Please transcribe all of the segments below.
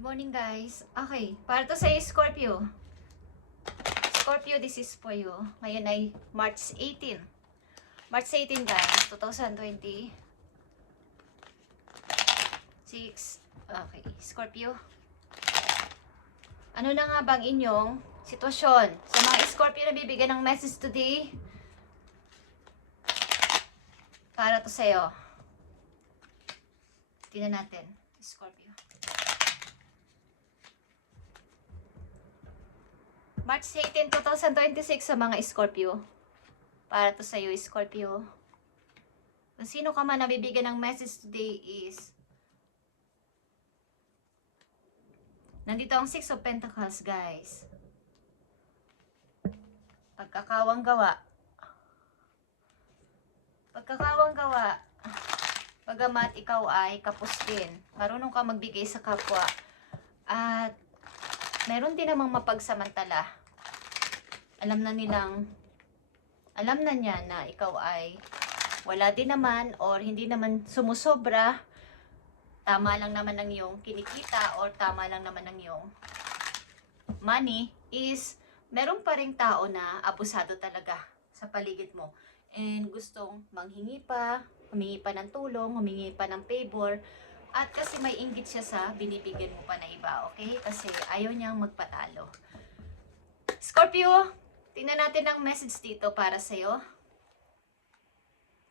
Good morning, guys. Okay, para to sa Scorpio. Scorpio, this is for you. Ngayon ay March 18. March 18, guys, 2026. Okay, Scorpio. Ano na nga bang inyong sitwasyon? Sa mga Scorpio na bibigyan ng message today, para to sa'yo. Tingnan natin, Scorpio. March 18, 2026 sa mga Scorpio. Para to sa'yo, Scorpio. Kung sino ka man nabibigyan ng message today is nandito ang Six of Pentacles, guys. Pagkakawang gawa. Bagamat ikaw ay kapustin, marunong ka magbigay sa kapwa. At meron din namang mapagsamantala. Alam na niya na ikaw ay wala din naman or hindi naman sumusobra. Tama lang naman ang iyong kinikita or tama lang naman ang iyong money is meron pa ring tao na abusado talaga sa paligid mo. And gustong humingi pa ng tulong, humingi pa ng favor. At kasi may inggit siya sa binibigyan mo pa na iba, okay? Kasi ayaw niyang magpatalo. Scorpio, tingnan natin ang message dito para sa'yo.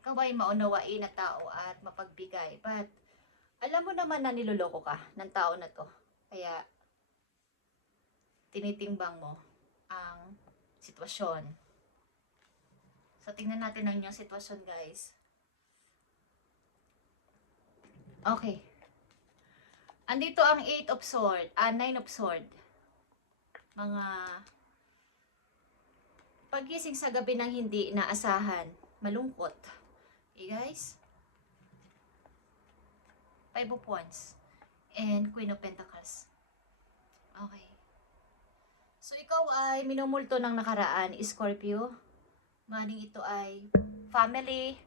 Ikaw ay maunawain na tao at mapagbigay. But alam mo naman na niloloko ka ng tao na to. Kaya tinitimbang mo ang sitwasyon. So tingnan natin ang inyong sitwasyon, guys. Okay. Andito ang 9 of Sword. Mga pagising sa gabi ng hindi inaasahan, malungkot. Okay, guys? 5 of Wands and Queen of Pentacles. Okay. So ikaw ay minumulto ng nakaraan, Scorpio. Maring ito ay family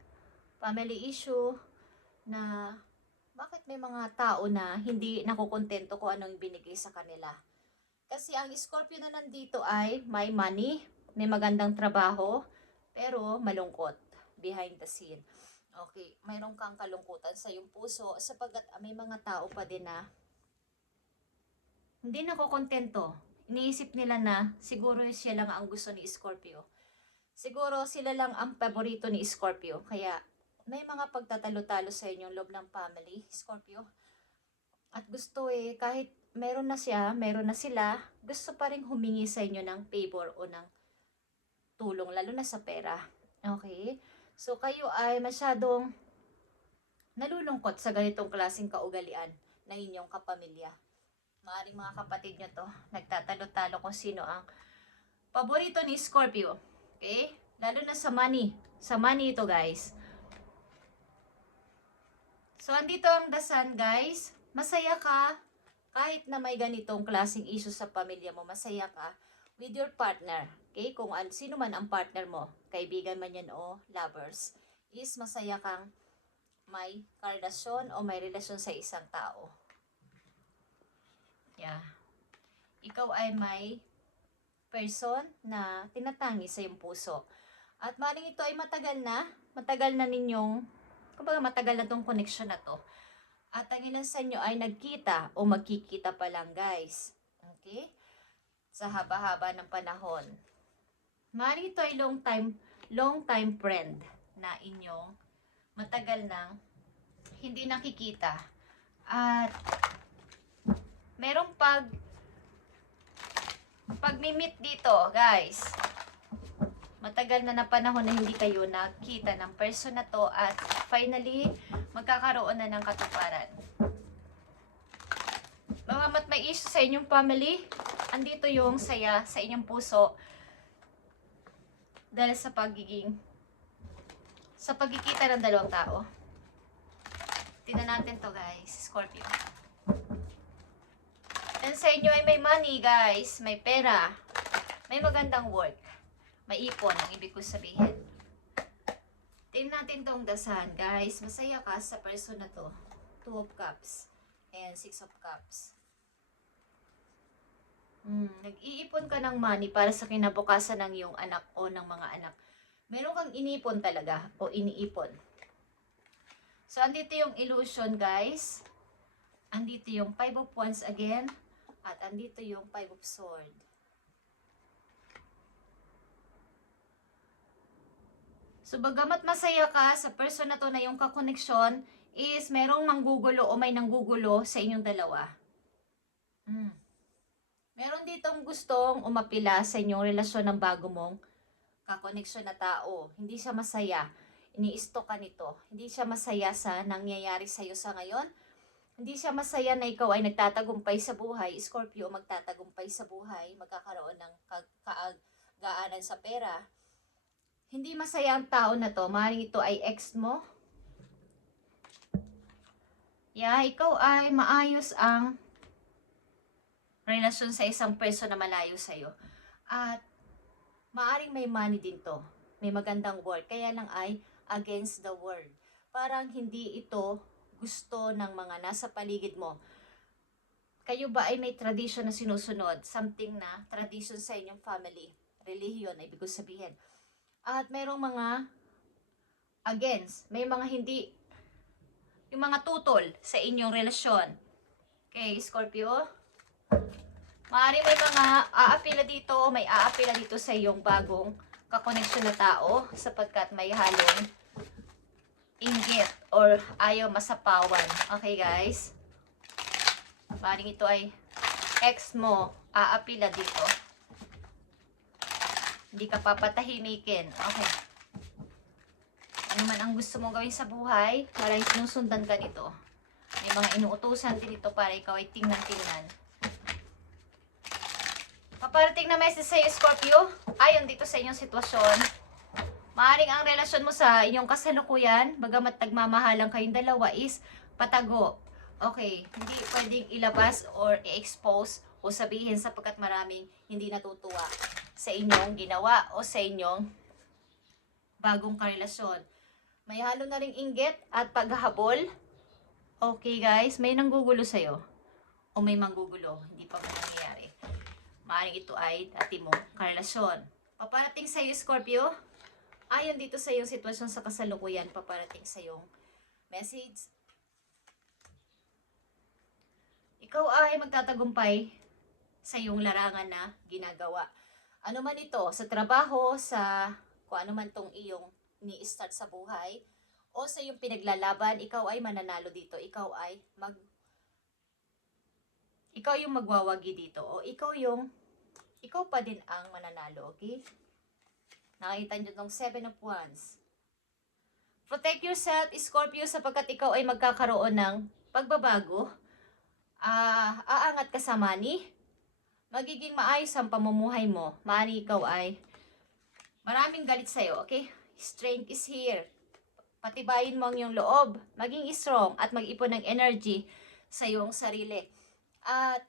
issue na bakit may mga tao na hindi nakukontento kung anong binigay sa kanila. Kasi ang Scorpio na nandito ay may money, may magandang trabaho, pero malungkot behind the scene. Okay, mayroon kang kalungkutan sa iyong puso sapagkat may mga tao pa din na hindi nakukontento. Iniisip nila na siguro siya lang ang gusto ni Scorpio. Siguro sila lang ang paborito ni Scorpio. Kaya may mga pagtatalo-talo sa inyong loob ng family, Scorpio. At gusto kahit meron na sila, gusto pa rin humingi sa inyo ng favor o ng tulong, lalo na sa pera. Okay? So kayo ay masyadong nalulungkot sa ganitong klaseng kaugalian ng inyong kapamilya. Maaring mga kapatid nyo to, nagtatalo-talo kung sino ang paborito ni Scorpio. Okay? Lalo na sa money. Sa money ito, guys. So, andito ang dasan, guys. Masaya ka kahit na may ganitong klaseng issue sa pamilya mo. Masaya ka with your partner. Okay? Kung sino man ang partner mo, kaibigan man yan o lovers, is masaya kang may karelasyon o may relasyon sa isang tao. Yeah. Ikaw ay may person na tinatangi sa iyong puso. At maring ito ay matagal na ninyong, kumbaga matagal na tong connection na to. At ang ilan sa inyo ay nagkita o magkikita pa lang, guys. Okay? Sa haba-haba ng panahon. Maring ito ay long time friend na inyong matagal nang hindi nakikita. At merong pag-meet dito, guys. Matagal na panahon na hindi kayo nakita ng person na to at finally, magkakaroon na ng katuparan. Bagamat may issue sa inyong family, andito yung saya sa inyong puso dahil sa pagkikita ng dalawang tao. Tingnan natin to, guys, Scorpio. And sa inyo ay may money, guys, may pera, may magandang work, may ipon, ang ibig ko sabihin. Tingnan natin tong dasan, guys. Masaya ka sa person na to. 2 of Cups and 6 of Cups. Nag-iipon ka ng money para sa kinabukasan ng iyong anak o ng mga anak. Meron kang inipon talaga o iniipon. So, andito yung illusion, guys. Andito yung Five of Wands again. At andito yung Five of Swords. So, bagamat masaya ka sa person na to na yung kakoneksyon, is merong manggugulo o may nanggugulo sa inyong dalawa. Meron ditong gustong umapila sa inyong relasyon ng bago mong kakoneksyon na tao. Hindi siya masaya. Ini-stalk ka nito. Hindi siya masaya sa nangyayari sa'yo sa ngayon. Hindi siya masaya na ikaw ay nagtatagumpay sa buhay. Scorpio, magtatagumpay sa buhay. Magkakaroon ng kaagaanan sa pera. Hindi masaya ang tao na to. Maaaring ito ay ex mo. Ikaw ay maayos ang relasyon sa isang person na malayo sa'yo. At maaring may money din to. May magandang word. Kaya lang ay against the world. Parang hindi ito gusto ng mga nasa paligid mo. Kayo ba ay may tradition na sinusunod? Something na tradition sa inyong family. Religion, ibig sabihin. At mayroong mga against. May mga hindi, yung mga tutol sa inyong relasyon. Okay, Scorpio? Maaari may mga aapila dito, may aapila dito sa iyong bagong kakoneksyon na tao sapagkat may halong inggit or ayaw masapawan. Okay, guys? Maaring ito ay ex mo, aapila dito. Hindi ka papatahimikin. Okay. Ano man ang gusto mong gawin sa buhay, maraming sinusundan ka nito. May mga inuutusan din ito para ikaw ay tingnan-tingnan. Paparating na message sa iyo, Scorpio, ayon dito sa inyong sitwasyon. Maaring ang relasyon mo sa inyong kasalukuyan, bagamat nagmamahalan kayong dalawa, is patago. Okay, hindi pwedeng ilabas or i-expose o sabihin sapagkat maraming hindi natutuwa sa inyong ginawa o sa inyong bagong karelasyon. May halo na ring inggit at paghahabol. Okay, guys, may nanggugulo sa'yo o may manggugulo, hindi pa ba nangyayari. Maaaring ito ay dati mong karelasyon. Paparating sa iyo, Scorpio. Ayon dito sa iyong sitwasyon sa kasalukuyan, paparating sa iyong message. Ikaw ay magtatagumpay sa iyong larangan na ginagawa. Ano man ito, sa trabaho, sa kung ano man itong iyong ni-start sa buhay, o sa iyong pinaglalaban, ikaw ay mananalo dito. Ikaw yung magwawagi dito. O ikaw pa din ang mananalo, okay? Nakita nyo itong 7 of Wands. Protect yourself, Scorpio, sapagkat ikaw ay magkakaroon ng pagbabago. Aangat ka sa money. Magiging maayos ang pamumuhay mo. Maaaring ikaw ay maraming galit sa'yo, okay? Strength is here. Patibayin mo ang iyong loob. Maging strong at mag-ipon ng energy sa iyong sarili. At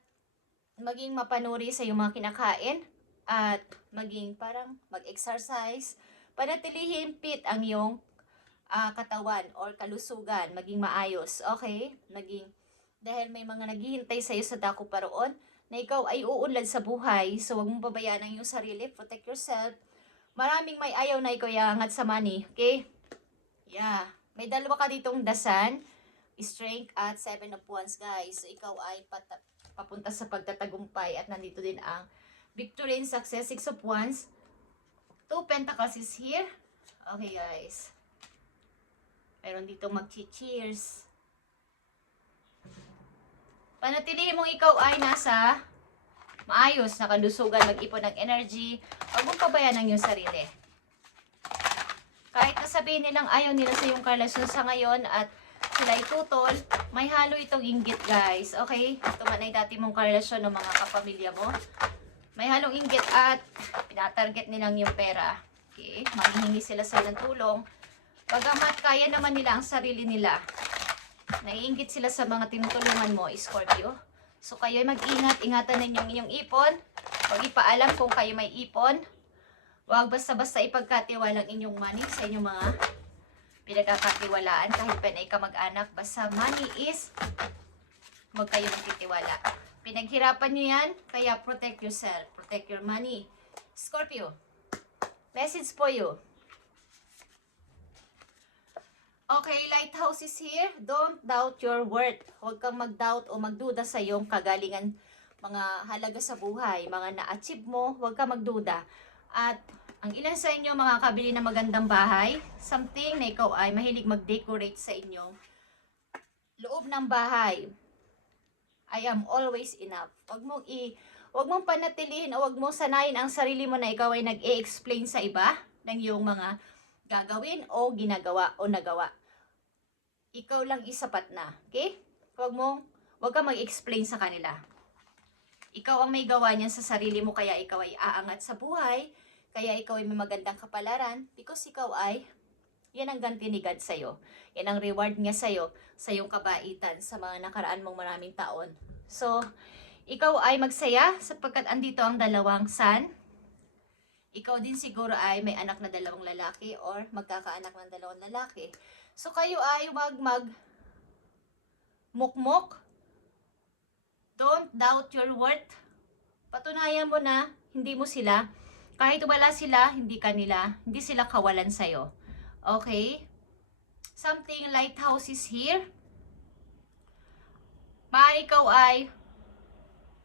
maging mapanuri sa iyong mga kinakain. At maging parang mag-exercise. Panatilihin fit ang iyong katawan or kalusugan. Maging maayos, okay? Dahil may mga naghihintay sa iyo sa dako paroon na ikaw ay uunlad sa buhay. So, huwag mong babayaan ang iyong sarili. Protect yourself. Maraming may ayaw na ikaw iangat sa money. Okay? May dalawa ka ditong dasan, strength at 7 of Wands, guys. So, ikaw ay papunta sa pagtatagumpay. At nandito din ang victory and success. 6 of Wands. 2 Pentacles is here. Okay, guys. Meron ditong mag-cheers. Panatilihin mong ikaw ay nasa maayos na kalusugan, mag-ipon ng energy. Huwag mong pabayaan ang iyong sarili. Kahit nasabihin nilang ayaw nila sa iyong karelasyon sa ngayon at sila ay tutol, may halo itong inggit, guys. Okay? Ito man ay dati mong karelasyon ng mga kapamilya mo. May halong inggit at pinatarget nilang yung pera. Okay? Manghihingi sila sa ng tulong. Bagamat kaya naman nila ang sarili nila. Naiinggit sila sa mga tinutulungan mo, Scorpio. So, kayo ay mag-ingat. Ingatan ninyong inyong ipon. Huwag ipaalam kung kayo may ipon. Huwag basta-basta ipagkatiwalang inyong money sa inyong mga pinagkakatiwalaan. Kahit panay ka mag-anak, basta money is huwag kayo magtitiwala. Pinaghirapan nyo yan, kaya protect yourself. Protect your money. Scorpio, message for you. Okay, lighthouse is here. Don't doubt your worth. Huwag kang mag-doubt o magduda sa iyong kagalingan, mga halaga sa buhay, mga na-achieve mo, huwag kang magduda. At ang ilan sa inyo makakabili ng magandang bahay, something na ikaw ay mahilig mag-decorate sa inyong loob ng bahay. I am always enough. Huwag mong panatilihin o huwag mong sanayin ang sarili mo na ikaw ay nag-e-explain sa iba ng iyong mga gagawin o ginagawa o nagawa. Ikaw lang isapat na. Okay? Huwag kang mag-explain sa kanila. Ikaw ang may gawa niyan sa sarili mo, kaya ikaw ay aangat sa buhay, kaya ikaw ay may magandang kapalaran, because ikaw ay, yan ang ganti ni God sa'yo. Yan ang reward niya sa'yo, sa iyong kabaitan, sa mga nakaraan mong maraming taon. So, ikaw ay magsaya sapagkat andito ang dalawang sun. Ikaw din siguro ay may anak na dalawang lalaki or magkakaanak ng dalawang lalaki. So, kayo ay wag mukmok. Don't doubt your worth. Patunayan mo na hindi mo sila. Kahit wala sila, hindi sila kawalan sa'yo. Okay? Something lighthouse is here. Maaari ikaw ay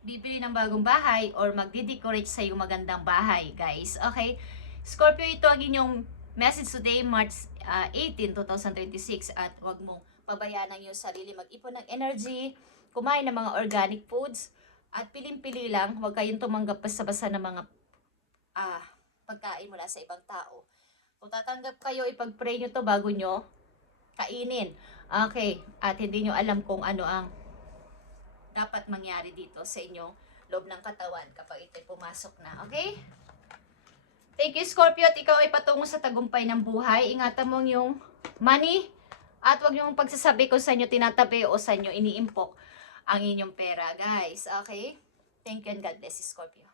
bibili ng bagong bahay or magde-decorate sa iyong magandang bahay, guys. Okay? Scorpio, ito ang inyong message today, March 18, 2026. At huwag mong pabayaan ang iyong sarili. Mag-ipon ng energy, kumain ng mga organic foods, at piling-pili lang. Huwag kayong tumanggap basta-basta ng mga pagkain mula sa ibang tao. Kung tatanggap kayo, ipag-pray nyo to bago nyo kainin. Okay? At hindi nyo alam kung ano ang dapat mangyari dito sa inyong loob ng katawan kapag ito'y pumasok na. Okay? Thank you, Scorpio. At ikaw ay patungo sa tagumpay ng buhay. Ingatan mo yung money at huwag yung pagsasabi kung sa inyo tinatabi o sa inyo iniimpok ang inyong pera, guys. Okay? Thank you and God bless you, Scorpio.